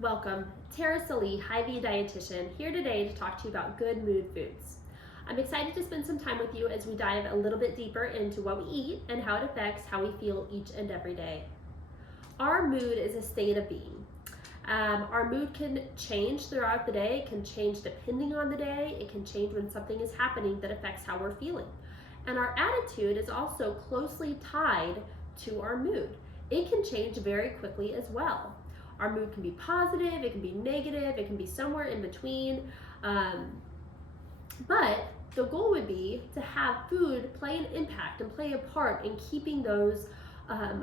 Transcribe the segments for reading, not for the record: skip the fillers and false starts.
Welcome, Tara Salee, Hy-Vee dietitian, here today to talk to you about good mood foods. I'm excited to spend some time with you as we dive a little bit deeper into what we eat and how it affects how we feel each and every day. Our mood is a state of being. Our mood can change throughout the day. It can change depending on the day. It can change when something is happening that affects how we're feeling. And our attitude is also closely tied to our mood. It can change very quickly as well. Our mood can be positive, it can be negative, it can be somewhere in between. But the goal would be to have food play an impact and play a part in keeping those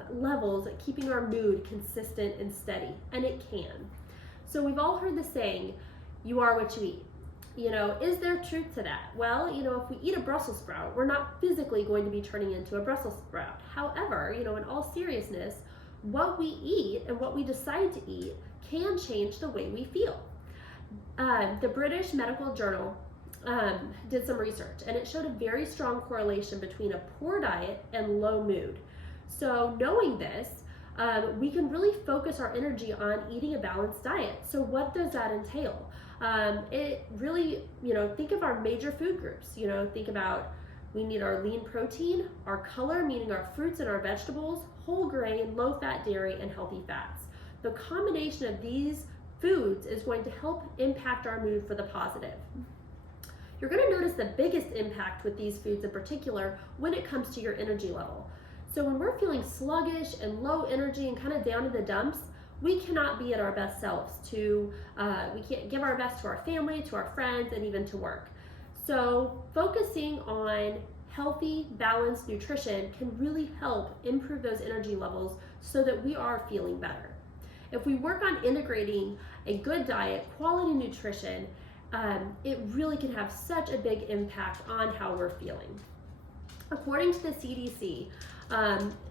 levels, keeping our mood consistent and steady, and it can. So we've all heard the saying, you are what you eat. Is there truth to that? Well, if we eat a Brussels sprout, we're not physically going to be turning into a Brussels sprout. However, in all seriousness, what we eat and what we decide to eat can change the way we feel. The British Medical Journal did some research, and it showed a very strong correlation between a poor diet and low mood. So knowing this, we can really focus our energy on eating a balanced diet. So what does that entail? It really, think of our major food groups. Think about, we need our lean protein, our color, meaning our fruits and our vegetables, whole grain, low fat dairy, and healthy fats. The combination of these foods is going to help impact our mood for the positive. You're going to notice the biggest impact with these foods in particular when it comes to your energy level. So when we're feeling sluggish and low energy and kind of down in the dumps, we cannot be at our best selves. We can't give our best to our family, to our friends, and even to work. So focusing on healthy, balanced nutrition can really help improve those energy levels so that we are feeling better. If we work on integrating a good diet, quality nutrition, it really can have such a big impact on how we're feeling. According to the CDC,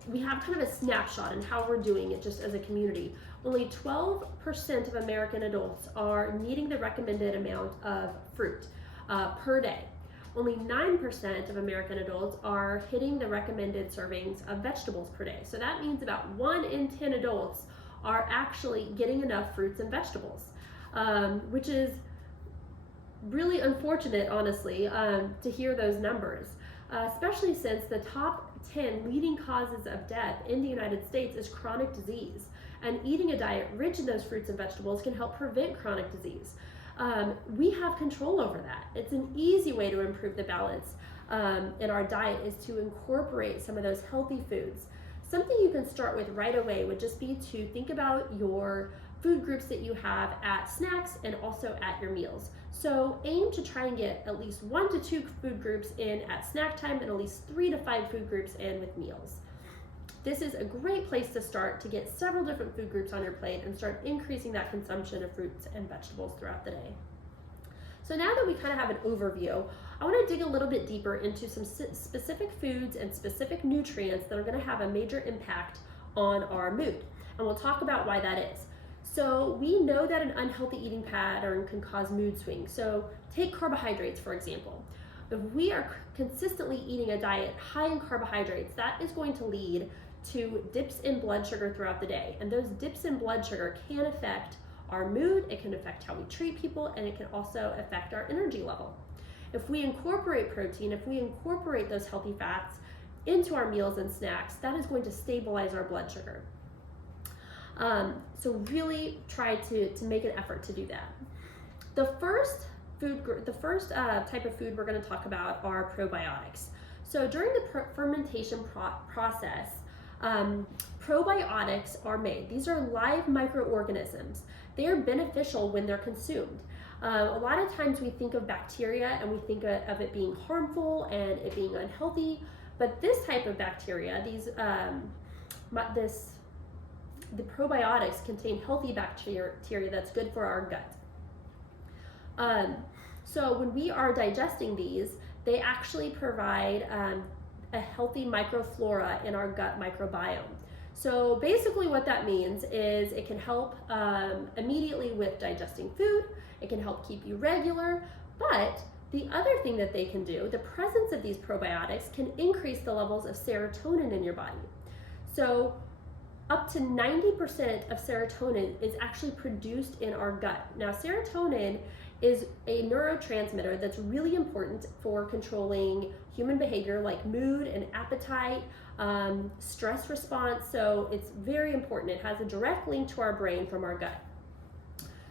we have kind of a snapshot in how we're doing it just as a community. Only 12% of American adults are needing the recommended amount of fruit per day. Only 9% of American adults are hitting the recommended servings of vegetables per day. So that means about 1 in 10 adults are actually getting enough fruits and vegetables, which is really unfortunate, honestly, to hear those numbers, especially since the top 10 leading causes of death in the United States is chronic disease. And eating a diet rich in those fruits and vegetables can help prevent chronic disease. We have control over that. It's an easy way to improve the balance in our diet is to incorporate some of those healthy foods. Something you can start with right away would just be to think about your food groups that you have at snacks and also at your meals. So aim to try and get at least 1 to 2 food groups in at snack time and at least 3 to 5 food groups in with meals. This is a great place to start to get several different food groups on your plate and start increasing that consumption of fruits and vegetables throughout the day. So now that we kind of have an overview, I want to dig a little bit deeper into some specific foods and specific nutrients that are going to have a major impact on our mood. And we'll talk about why that is. So we know that an unhealthy eating pattern can cause mood swings. So take carbohydrates, for example. If we are consistently eating a diet high in carbohydrates, that is going to lead to dips in blood sugar throughout the day. And those dips in blood sugar can affect our mood, it can affect how we treat people, and it can also affect our energy level. If we incorporate protein, if we incorporate those healthy fats into our meals and snacks, that is going to stabilize our blood sugar. So really try to make an effort to do that. The first type of food we're going to talk about are probiotics. So during the fermentation process, probiotics are made. These are live microorganisms. They are beneficial when they're consumed. A lot of times we think of bacteria and we think of it being harmful and it being unhealthy, but this type of bacteria, the probiotics contain healthy bacteria that's good for our gut. So when we are digesting these, they actually provide a healthy microflora in our gut microbiome. So basically what that means is it can help immediately with digesting food, it can help keep you regular, but the other thing that they can do, the presence of these probiotics can increase the levels of serotonin in your body. So up to 90% of serotonin is actually produced in our gut. Now, serotonin is a neurotransmitter that's really important for controlling human behavior like mood and appetite, stress response. So it's very important. It has a direct link to our brain from our gut.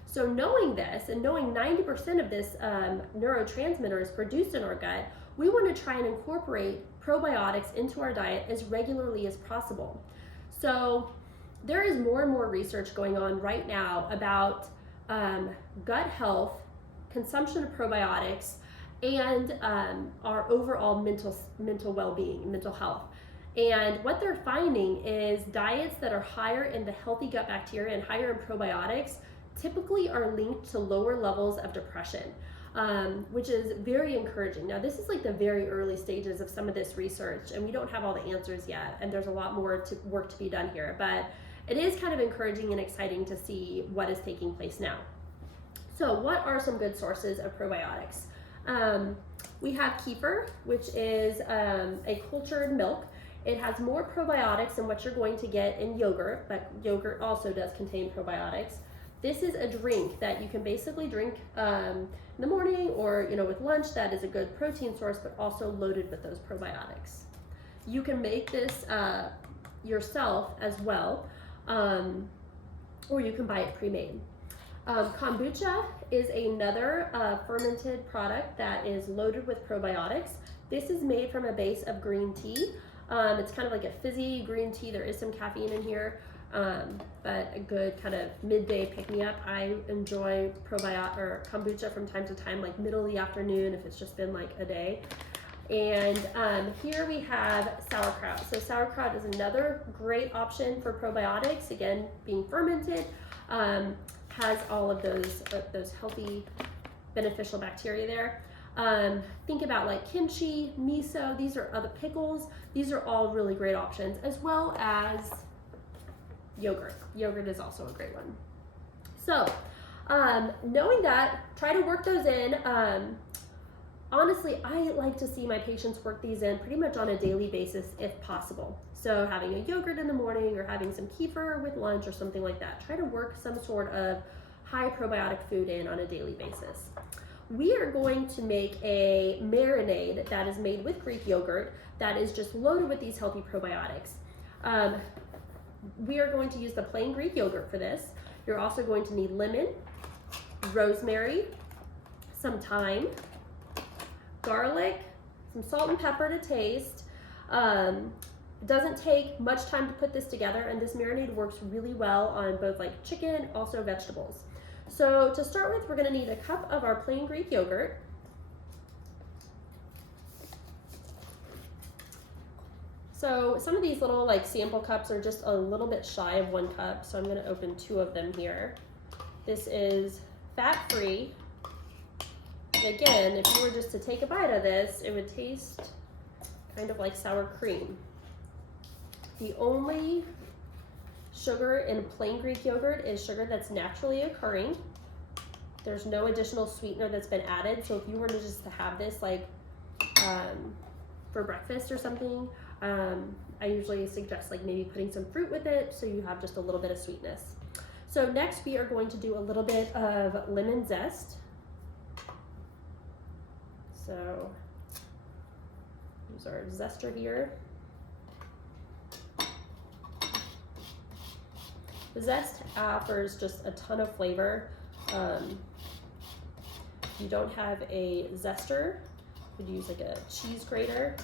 So knowing this and knowing 90% of this neurotransmitter is produced in our gut, we want to try and incorporate probiotics into our diet as regularly as possible. So there is more and more research going on right now about gut health, consumption of probiotics, and our overall mental well-being, mental health. And what they're finding is diets that are higher in the healthy gut bacteria and higher in probiotics typically are linked to lower levels of depression, which is very encouraging. Now, this is like the very early stages of some of this research, and we don't have all the answers yet, and there's a lot more work to be done here, but it is kind of encouraging and exciting to see what is taking place now. So what are some good sources of probiotics? We have kefir, which is a cultured milk. It has more probiotics than what you're going to get in yogurt, but yogurt also does contain probiotics. This is a drink that you can basically drink in the morning or with lunch. That is a good protein source, but also loaded with those probiotics. You can make this yourself as well, or you can buy it pre-made. Kombucha is another fermented product that is loaded with probiotics. This is made from a base of green tea. It's kind of like a fizzy green tea. There is some caffeine in here, but a good kind of midday pick-me-up. I enjoy probiotic or kombucha from time to time, like middle of the afternoon if it's just been like a day. And here we have sauerkraut. So sauerkraut is another great option for probiotics. Again, being fermented, has all of those healthy, beneficial bacteria there. Think about like kimchi, miso. These are other pickles. These are all really great options, as well as yogurt. Yogurt is also a great one. So knowing that, try to work those in. Honestly, I like to see my patients work these in pretty much on a daily basis if possible. So having a yogurt in the morning or having some kefir with lunch or something like that. Try to work some sort of high probiotic food in on a daily basis. We are going to make a marinade that is made with Greek yogurt that is just loaded with these healthy probiotics. We are going to use the plain Greek yogurt for this. You're also going to need lemon, rosemary, some thyme, garlic, some salt and pepper to taste. It doesn't take much time to put this together, and this marinade works really well on both like chicken, also vegetables. So to start with, we're going to need a cup of our plain Greek yogurt. So some of these little like sample cups are just a little bit shy of 1 cup, so I'm going to open 2 of them here. This is fat-free. Again, if you were just to take a bite of this, it would taste kind of like sour cream. The only sugar in plain Greek yogurt is sugar that's naturally occurring. There's no additional sweetener that's been added. So if you were to just to have this like for breakfast or something, I usually suggest like maybe putting some fruit with it so you have just a little bit of sweetness. So next we are going to do a little bit of lemon zest. So use our zester here. The zest offers just a ton of flavor. If you don't have a zester, you could use like a cheese grater.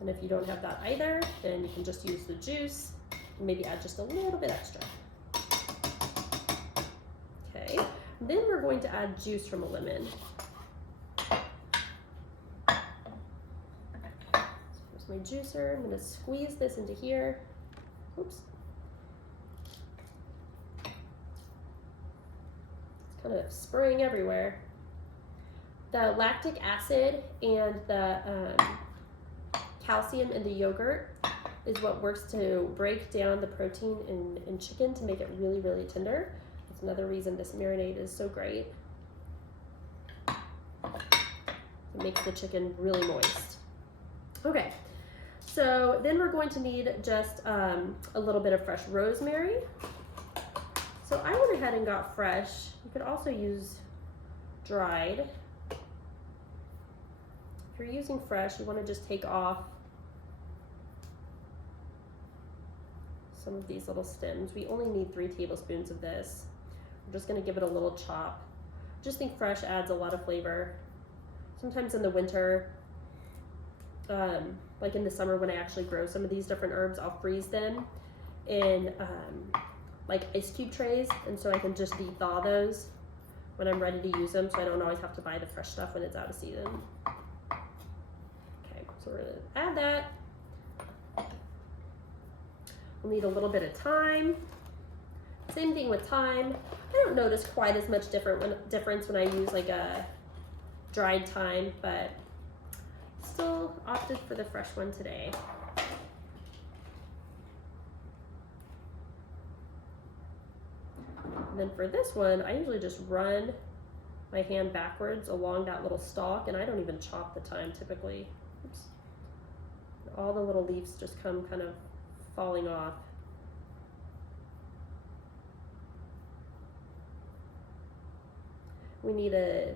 And if you don't have that either, then you can just use the juice and maybe add just a little bit extra. Okay, then we're going to add juice from a lemon. So here's my juicer. I'm going to squeeze this into here. Oops. It's kind of spraying everywhere. The lactic acid and the calcium in the yogurt is what works to break down the protein in chicken to make it really, really tender. That's another reason this marinade is so great. It makes the chicken really moist. Okay, So then we're going to need just a little bit of fresh rosemary. So I went ahead and got fresh. You could also use dried. If you're using fresh, you want to just take off some of these little stems. We only need 3 tablespoons of this. I'm just going to give it a little chop. Just think fresh adds a lot of flavor. Sometimes in the winter, like in the summer when I actually grow some of these different herbs, I'll freeze them in like ice cube trays, and so I can just de-thaw those when I'm ready to use them, so I don't always have to buy the fresh stuff when it's out of season. Okay, so we're gonna add that. We'll need a little bit of thyme. Same thing with thyme. I don't notice quite as much difference when I use like a dried thyme, but still opted for the fresh one today. And then for this one, I usually just run my hand backwards along that little stalk, and I don't even chop the thyme typically. Oops. All the little leaves just come kind of falling off. We need a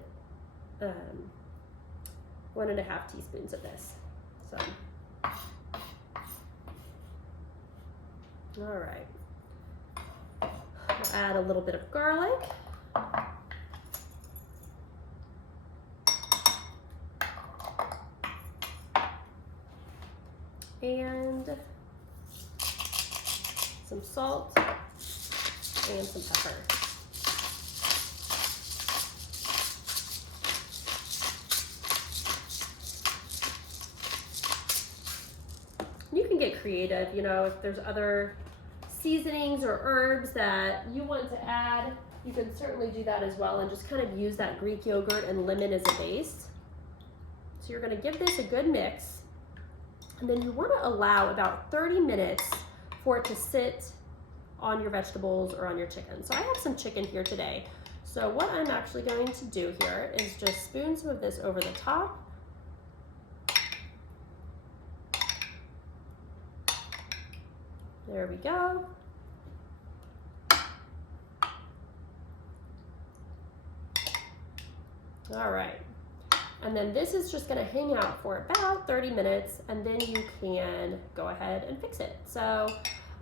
1.5 teaspoons of this. So, all right. We'll add a little bit of garlic. And some salt and some pepper. You can get creative, you know, if there's other seasonings or herbs that you want to add, you can certainly do that as well, and just kind of use that Greek yogurt and lemon as a base. So you're going to give this a good mix, and then you want to allow about 30 minutes for it to sit on your vegetables or on your chicken. So I have some chicken here today. So what I'm actually going to do here is just spoon some of this over the top. There we go. All right. And then this is just gonna hang out for about 30 minutes, and then you can go ahead and fix it. So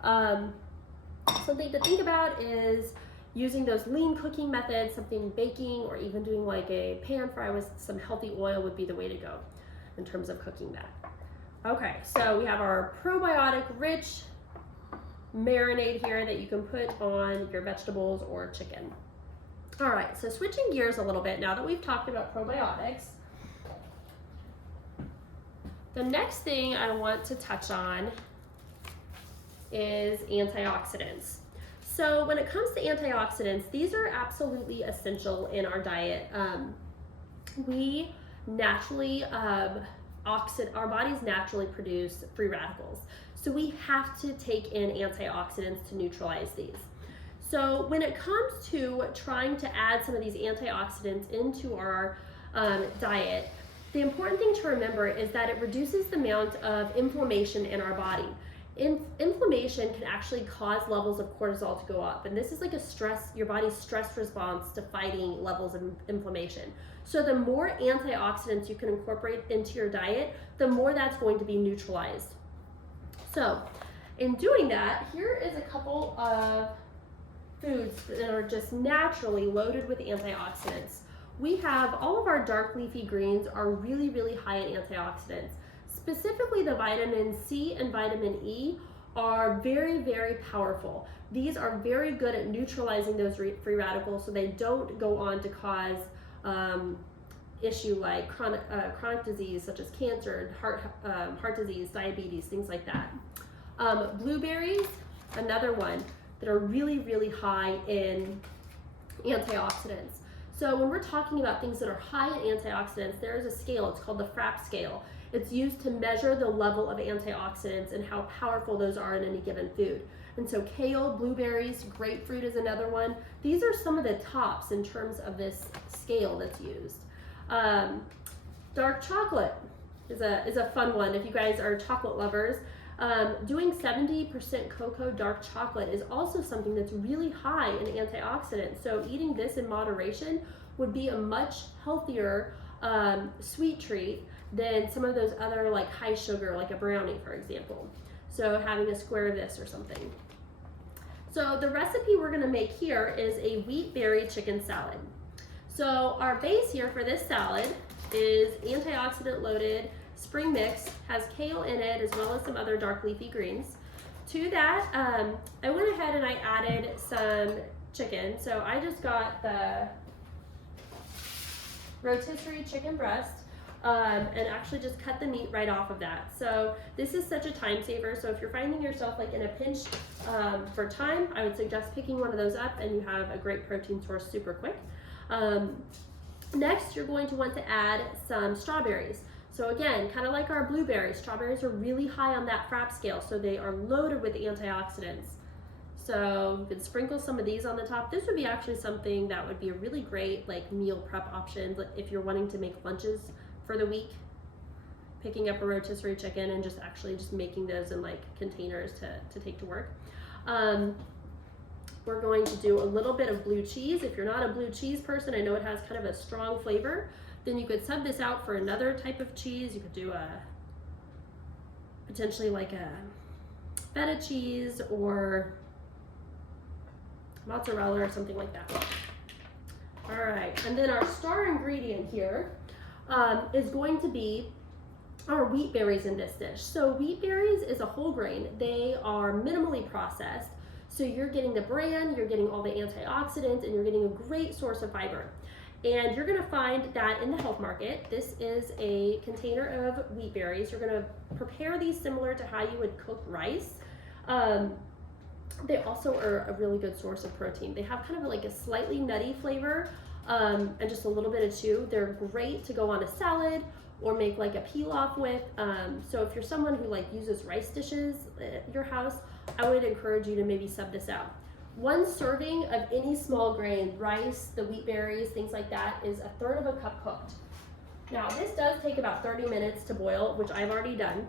something to think about is using those lean cooking methods, something baking, or even doing like a pan fry with some healthy oil would be the way to go in terms of cooking that. Okay, so we have our probiotic rich marinade here that you can put on your vegetables or chicken. All right, so switching gears a little bit now that we've talked about probiotics, the next thing I want to touch on is antioxidants. So when it comes to antioxidants, these are absolutely essential in our diet. We naturally, our bodies naturally produce free radicals. So we have to take in antioxidants to neutralize these. So when it comes to trying to add some of these antioxidants into our diet, the important thing to remember is that it reduces the amount of inflammation in our body. Inflammation can actually cause levels of cortisol to go up, and this is like your body's stress response to fighting levels of inflammation. So the more antioxidants you can incorporate into your diet, the more that's going to be neutralized. So in doing that, here is a couple of foods that are just naturally loaded with antioxidants. We have all of our dark leafy greens are really, really high in antioxidants. Specifically, the vitamin C and vitamin E are very, very powerful. These are very good at neutralizing those free radicals so they don't go on to cause issue like chronic disease such as cancer, heart disease, diabetes, things like that. Blueberries, another one that are really, really high in antioxidants. So when we're talking about things that are high in antioxidants, there is a scale, it's called the FRAP scale. It's used to measure the level of antioxidants and how powerful those are in any given food. And so kale, blueberries, grapefruit is another one. These are some of the tops in terms of this scale that's used. Dark chocolate, is a fun one if you guys are chocolate lovers. Doing 70% cocoa dark chocolate is also something that's really high in antioxidants. So eating this in moderation would be a much healthier sweet treat than some of those other like high sugar, like a brownie, for example. So having a square of this or something. So the recipe we're gonna make here is a wheat berry chicken salad. So our base here for this salad is antioxidant loaded spring mix, has kale in it as well as some other dark leafy greens. To that, I went ahead and I added some chicken. So I just got the rotisserie chicken breast and actually just cut the meat right off of that. So this is such a time saver. So if you're finding yourself like in a pinch for time, I would suggest picking one of those up and you have a great protein source super quick. Next, you're going to want to add some strawberries. So again, kind of like our blueberries, strawberries are really high on that FRAP scale, so they are loaded with antioxidants. So you can sprinkle some of these on the top. This would be actually something that would be a really great like meal prep option if you're wanting to make lunches for the week. Picking up a rotisserie chicken and just making those in like containers to take to work. We're going to do a little bit of blue cheese. If you're not a blue cheese person, I know it has kind of a strong flavor, then you could sub this out for another type of cheese. You could do potentially like a feta cheese or mozzarella or something like that. All right, and then our star ingredient here is going to be our wheat berries in this dish. So wheat berries is a whole grain. They are minimally processed. So you're getting the bran, you're getting all the antioxidants, and you're getting a great source of fiber. And you're gonna find that in the health market. This is a container of wheat berries. You're gonna prepare these similar to how you would cook rice. They also are a really good source of protein. They have kind of like a slightly nutty flavor and just a little bit of chew. They're great to go on a salad or make like a pilaf with. So if you're someone who like uses rice dishes at your house, I would encourage you to maybe sub this out. One serving of any small grain, rice, the wheat berries, things like that, is 1/3 cup cooked. Now this does take about 30 minutes to boil, which I've already done.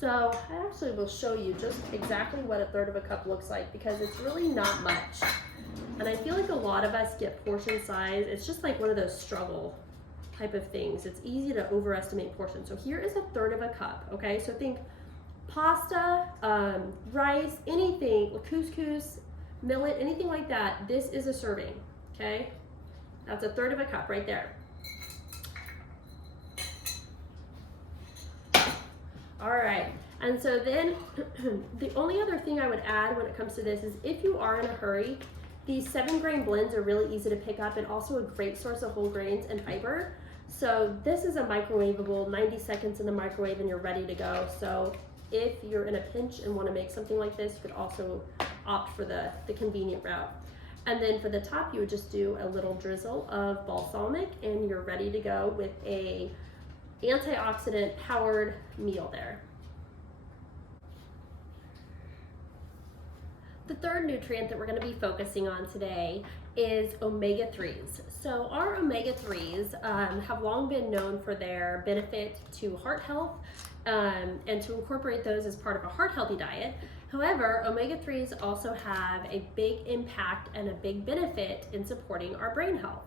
So I actually will show you just exactly what 1/3 cup looks like because it's really not much. And I feel like a lot of us get portion size. It's just like one of those struggle type of things. It's easy to overestimate portions. So here is 1/3 cup, okay? So think pasta, rice, anything, couscous, millet, anything like that, this is a serving, okay? That's 1/3 cup right there. All right, and so then the only other thing I would add when it comes to this is if you are in a hurry, these 7-grain blends are really easy to pick up and also a great source of whole grains and fiber. So this is a microwavable, 90 seconds in the microwave and you're ready to go. So if you're in a pinch and want to make something like this, you could also opt for the convenient route. And then for the top, you would just do a little drizzle of balsamic and you're ready to go with a antioxidant powered meal there. The third nutrient that we're going to be focusing on today is omega-3s. So our omega-3s have long been known for their benefit to heart health and to incorporate those as part of a heart healthy diet. However, omega-3s also have a big impact and a big benefit in supporting our brain health.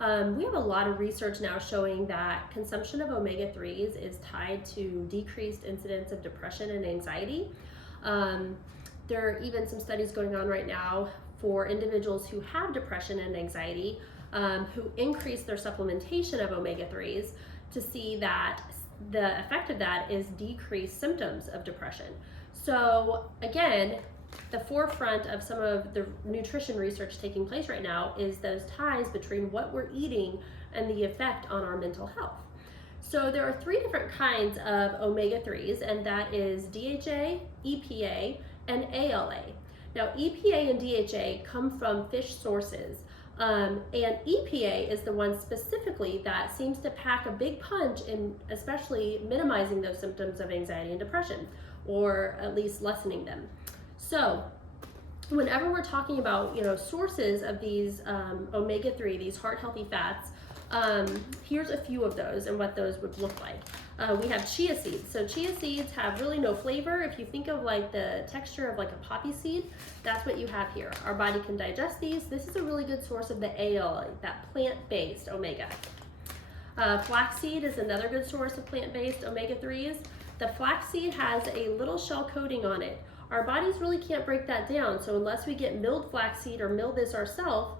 We have a lot of research now showing that consumption of omega-3s is tied to decreased incidence of depression and anxiety. There are even some studies going on right now for individuals who have depression and anxiety who increase their supplementation of omega-3s to see that the effect of that is decreased symptoms of depression. So again, the forefront of some of the nutrition research taking place right now is those ties between what we're eating and the effect on our mental health. So there are 3 different kinds of omega-3s, and that is DHA, EPA, and ALA. Now EPA and DHA come from fish sources, and EPA is the one specifically that seems to pack a big punch in especially minimizing those symptoms of anxiety and depression, or at least lessening them. So whenever we're talking about sources of these omega-3, these heart healthy fats, Here's a few of those and what those would look like. We have chia seeds. So chia seeds have really no flavor. If you think of like the texture of like a poppy seed, that's what you have here. Our body can digest these. This is a really good source of the ALA, that plant-based omega. Flaxseed is another good source of plant-based omega-3s. The flaxseed has a little shell coating on it. Our bodies really can't break that down, so unless we get milled flaxseed or mill this ourselves,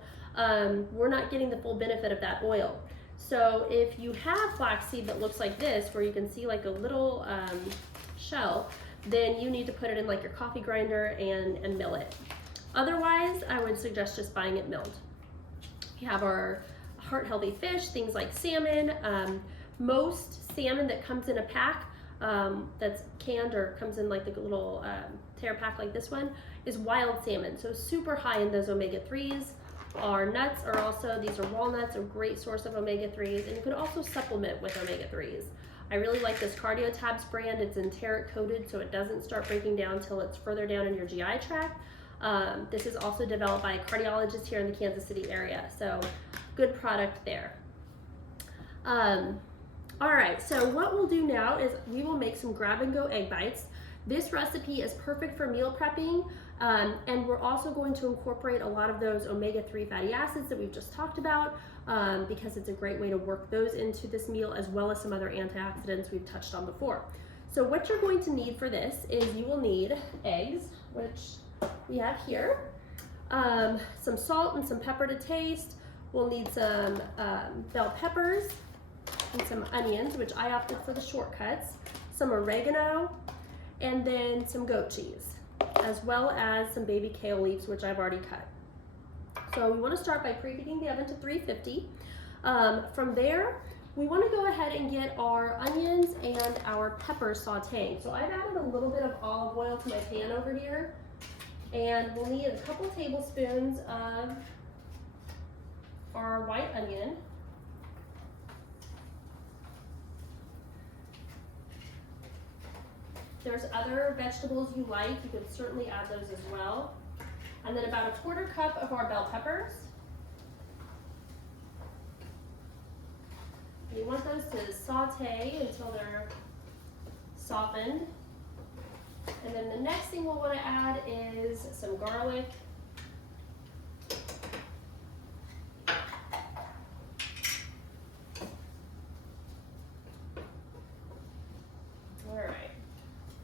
we're not getting the full benefit of that oil. So if you have flaxseed that looks like this, where you can see like a little shell, then you need to put it in like your coffee grinder and mill it. Otherwise, I would suggest just buying it milled. We have our heart healthy fish, things like salmon. Most salmon that comes in a pack that's canned or comes in like the little tear pack like this one is wild salmon, so super high in those omega-3s. Our nuts are also, these are walnuts, a great source of omega-3s, and you can also supplement with omega-3s. I really like this CardioTabs brand. It's enteric coated, so it doesn't start breaking down until it's further down in your GI tract. This is also developed by a cardiologist here in the Kansas City area, so good product there. All right, so what we'll do now is we will make some grab-and-go egg bites. This recipe is perfect for meal prepping, and we're also going to incorporate a lot of those omega-3 fatty acids that we've just talked about, because it's a great way to work those into this meal, as well as some other antioxidants we've touched on before. So what you're going to need for this is you will need eggs, which we have here, some salt and some pepper to taste. We'll need some bell peppers and some onions, which I opted for the shortcuts, some oregano, and then some goat cheese, as well as some baby kale leaves, which I've already cut. So we want to start by preheating the oven to 350. From there, we want to go ahead and get our onions and our peppers sauteing. So I've added a little bit of olive oil to my pan over here, and we'll need a couple tablespoons of our white onion. There's other vegetables you like, you can certainly add those as well. And then about a 1/4 cup of our bell peppers. You want those to saute until they're softened. And then the next thing we'll want to add is some garlic.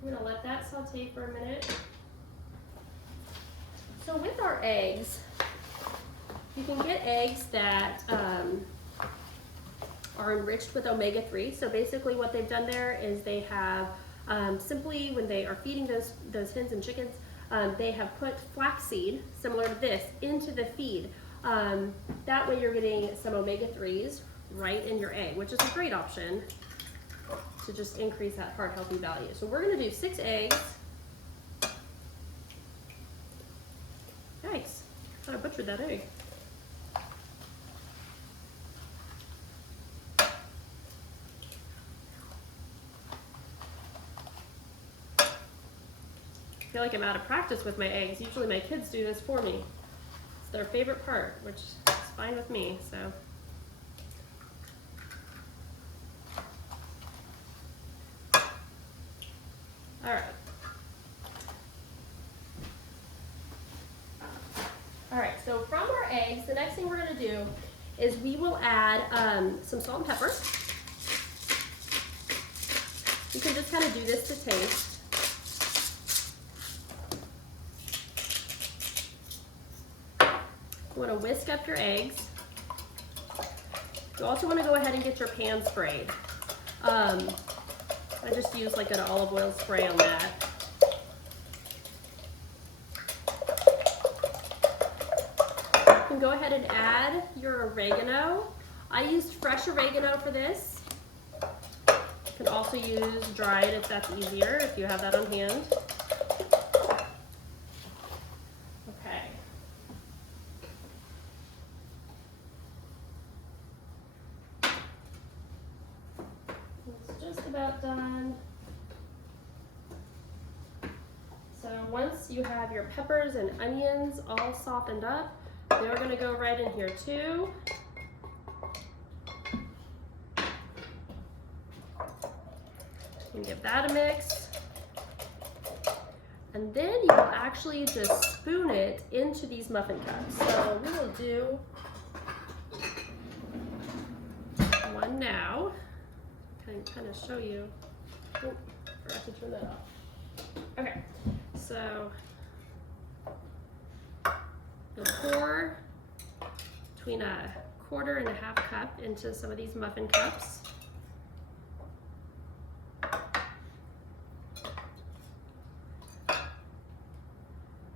We're gonna let that saute for a minute. So with our eggs, you can get eggs that are enriched with omega-3. So basically what they've done there is they have simply, when they are feeding those hens and chickens, they have put flaxseed, similar to this, into the feed. That way you're getting some omega-3s right in your egg, which is a great option to just increase that heart healthy value. So we're gonna do 6 eggs. Yikes, I thought I butchered that egg. I feel like I'm out of practice with my eggs. Usually my kids do this for me. It's their favorite part, which is fine with me, so. All right. All right, so from our eggs, the next thing we're gonna do is we will add some salt and pepper. You can just kind of do this to taste. You wanna whisk up your eggs. You also wanna go ahead and get your pan sprayed. I just used like an olive oil spray on that. You can go ahead and add your oregano. I used fresh oregano for this. You can also use dried if that's easier, if you have that on hand. Okay. It's just about done. So once you have your peppers and onions all softened up, they're gonna go right in here too. And give that a mix. And then you will actually just spoon it into these muffin cups. So we will do one now. Can kind of show you. Oh, forgot to turn that off. Okay, so you'll pour between a 1/4 and a 1/2 cup into some of these muffin cups.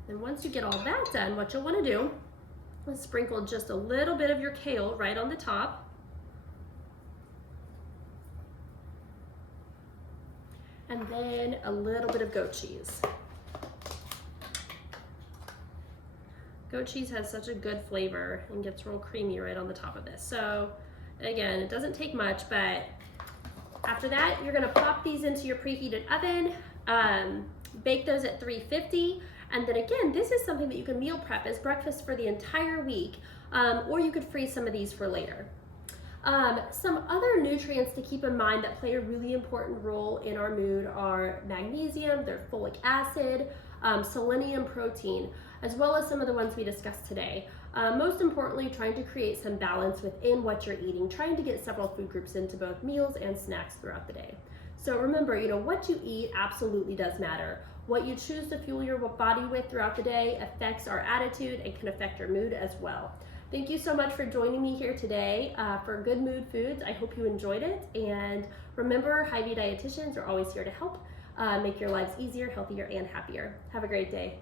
And once you get all that done, what you'll want to do is sprinkle just a little bit of your kale right on the top. And then a little bit of goat cheese. Goat cheese has such a good flavor and gets real creamy right on the top of this. So again, it doesn't take much, but after that, you're gonna pop these into your preheated oven, bake those at 350. And then again, this is something that you can meal prep as breakfast for the entire week, or you could freeze some of these for later. Some other nutrients to keep in mind that play a really important role in our mood are magnesium, their folic acid, selenium, protein, as well as some of the ones we discussed today. Most importantly, trying to create some balance within what you're eating, trying to get several food groups into both meals and snacks throughout the day. So remember, what you eat absolutely does matter. What you choose to fuel your body with throughout the day affects our attitude and can affect your mood as well. Thank you so much for joining me here today for Good Mood Foods. I hope you enjoyed it. And remember, Hy-Vee dietitians are always here to help make your lives easier, healthier, and happier. Have a great day.